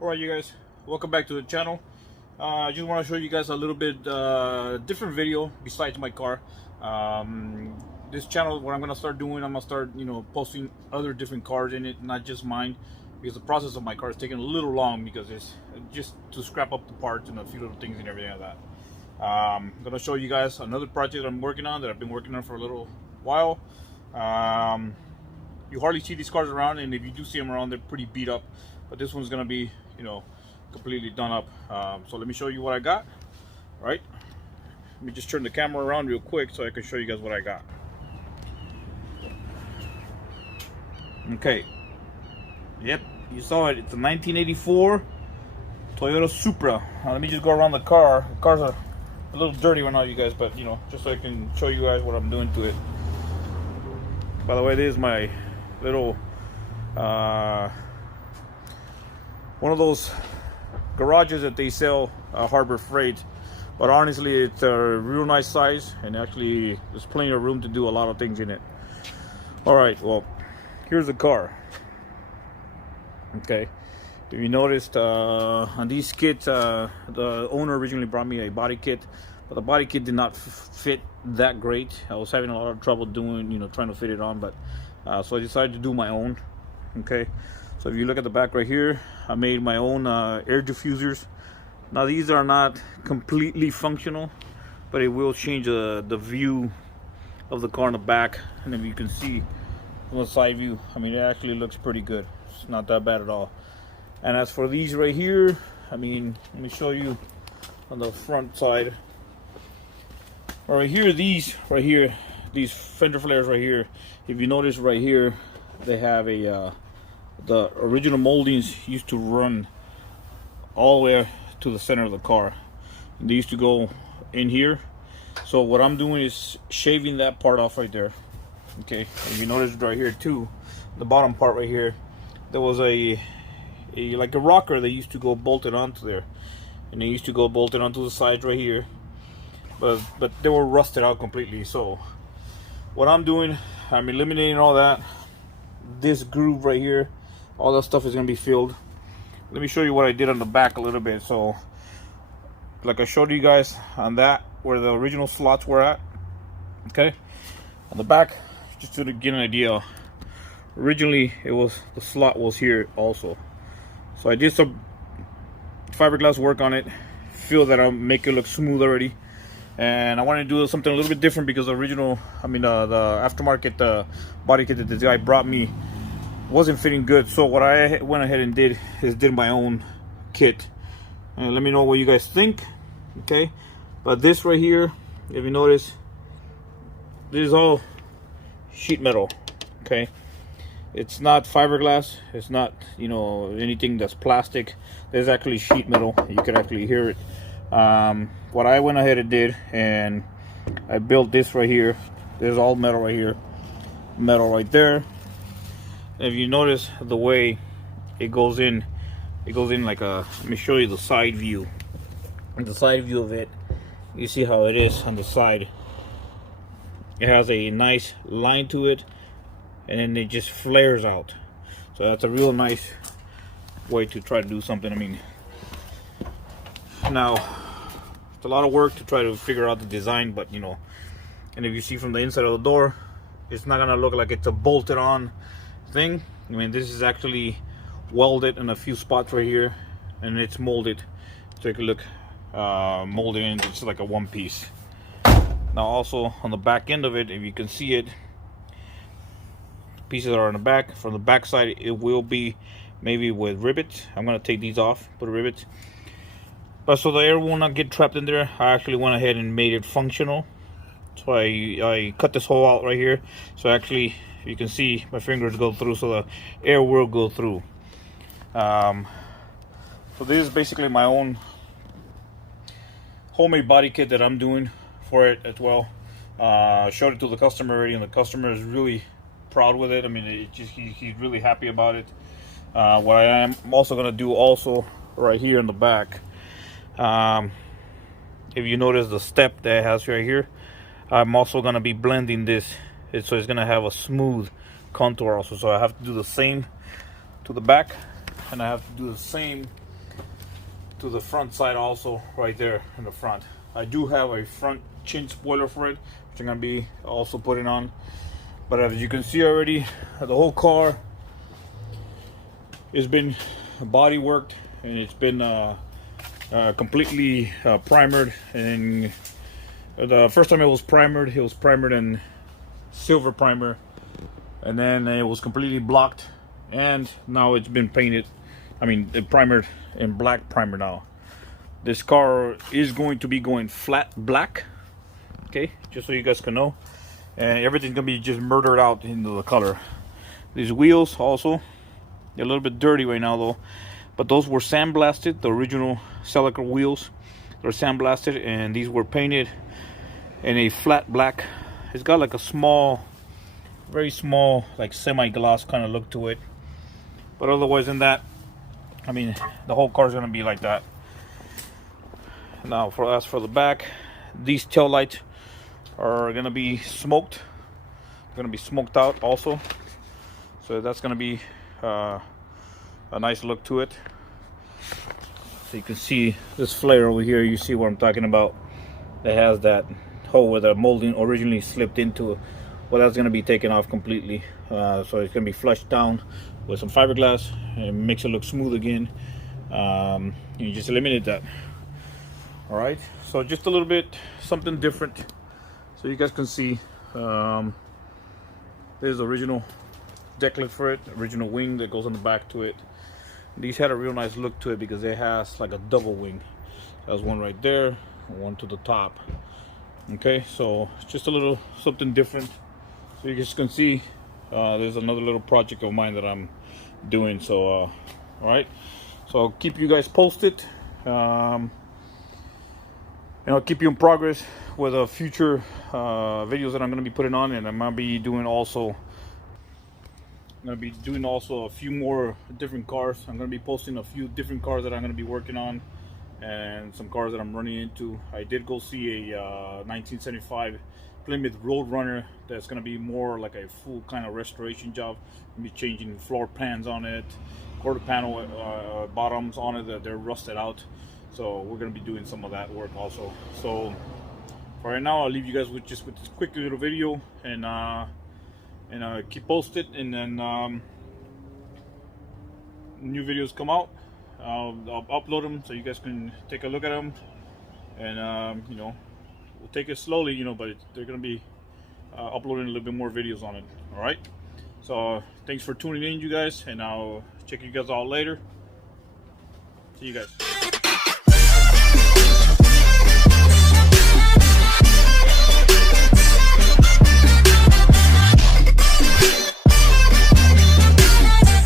Alright you guys, welcome back to the channel. I just want to show you guys a little bit different video besides my car. This channel, what I'm going to start doing, I'm going to start posting other different cars in it, not just mine, because the process of my car is taking a little long because it's just to scrap up the parts and a few little things and everything like that. I'm going to show you guys another project I'm working on that I've been working on for a little while. You hardly see these cars around, and if you do see them around, they're pretty beat up, but this one's going to be completely done up. So let me show you what I got. All right, let me just turn the camera around real quick so I can show you guys what I got. Okay, yep, you saw it. It's a 1984 Toyota Supra. Now let me just go around the car. The cars are a little dirty right now, you guys, but just so I can show you guys what I'm doing to it. By the way, this is my little one of those garages that they sell Harbor Freight, but honestly it's a real nice size, and actually there's plenty of room to do a lot of things in it. All right, well, here's the car. Okay, if you noticed on these kits, the owner originally brought me a body kit, but the body kit did not fit that great. I was having a lot of trouble doing, trying to fit it on, but so I decided to do my own. Okay, so if you look at the back right here, I made my own air diffusers. Now these are not completely functional, but it will change the view of the car in the back. And if you can see from the side view, I mean, it actually looks pretty good. It's not that bad at all. And as for these right here, I mean, let me show you on the front side. Right here, these fender flares right here, if you notice right here, they have a the original moldings used to run all the way to the center of the car. They used to go in here. So what I'm doing is shaving that part off right there. Okay, if you notice right here too, the bottom part right here, there was a like a rocker that used to go bolted onto there, and they used to go bolted onto the sides right here, but they were rusted out completely. So what I'm doing, I'm eliminating all that. This groove right here, all that stuff is going to be filled. Let me show you what I did on the back a little bit. So like I showed you guys on that, where the original slots were at, okay, on the back, just to get an idea, originally the slot was here also. So I did some fiberglass work on it, feel that I'll make it look smooth already. And I wanted to do something a little bit different because the original, the aftermarket body kit that this guy brought me wasn't fitting good. So what I went ahead and did my own kit. And let me know what you guys think. Okay, but this right here, if you notice, this is all sheet metal. Okay, it's not fiberglass, it's not anything that's plastic. There's actually sheet metal. You can actually hear it. What I went ahead and did, and I built this right here. There's all metal right here, metal right there. And if you notice the way it goes in like a, let me show you the side view. The side view of it, you see how it is on the side. It has a nice line to it, and then it just flares out. So that's a real nice way to try to do something. I mean, now it's a lot of work to try to figure out the design, but and if you see from the inside of the door, it's not gonna look like it's a bolted on thing. I mean, this is actually welded in a few spots right here, and it's molded, so it can look molded in just like a one piece. Now also on the back end of it, if you can see it, pieces are on the back. From the back side, it will be maybe with rivets. I'm gonna take these off, put rivets, but so the air will not get trapped in there. I actually went ahead and made it functional. So I cut this hole out right here, so actually you can see my fingers go through, so the air will go through. So this is basically my own homemade body kit that I'm doing for it as well. Showed it to the customer already, and the customer is really proud with it. I mean, he's really happy about it. What I am also going to do also right here in the back, if you notice the step that it has right here, I'm also going to be blending this, so it's going to have a smooth contour also. So I have to do the same to the back, and I have to do the same to the front side also, right there in the front. I do have a front chin spoiler for it, which I'm gonna be also putting on. But as you can see already, the whole car has been body worked, and it's been completely primered. And the first time it was primered in silver primer, and then it was completely blocked, and now it's been painted. I mean, it primered in black primer now. This car is going to be going flat black, okay, just so you guys can know. And everything's gonna be just murdered out into the color. These wheels also, they're a little bit dirty right now though, but those were sandblasted. The original Celica wheels, they're sandblasted, and these were painted in a flat black. It's got like a small, very small, like semi-gloss kind of look to it, but otherwise than that, I mean, the whole car is gonna be like that. Now, as for the back, these tail lights are gonna be smoked. They're gonna be smoked out also, so that's gonna be a nice look to it. So you can see this flare over here. You see what I'm talking about? It has that hole where the molding originally slipped into it. Well, that's gonna be taken off completely. So it's gonna be flushed down with some fiberglass and makes it look smooth again. You just eliminate that. All right, so just a little bit something different, so you guys can see. There's the original decklet for it, original wing that goes on the back to it. These had a real nice look to it because it has like a double wing. There's one right there, one to the top. Okay, so it's just a little something different. So you guys can see there's another little project of mine that I'm doing. So all right, so I'll keep you guys posted. And I'll keep you in progress with future videos that I'm going to be putting on, and I'm going to be doing also a few more different cars. I'm going to be posting a few different cars that I'm going to be working on, and some cars that I'm running into. I did go see a 1975 Plymouth Roadrunner that's going to be more like a full kind of restoration job. I'm going to be changing floor pans on it, quarter panel bottoms on it that they're rusted out. So we're going to be doing some of that work also. So for right now, I'll leave you guys with this quick little video, and keep posted. And then new videos come out, I'll upload them so you guys can take a look at them. And you know, we'll take it slowly, you know, but they're going to be uploading a little bit more videos on it. All right. So thanks for tuning in, you guys, and I'll check you guys out later. See you guys.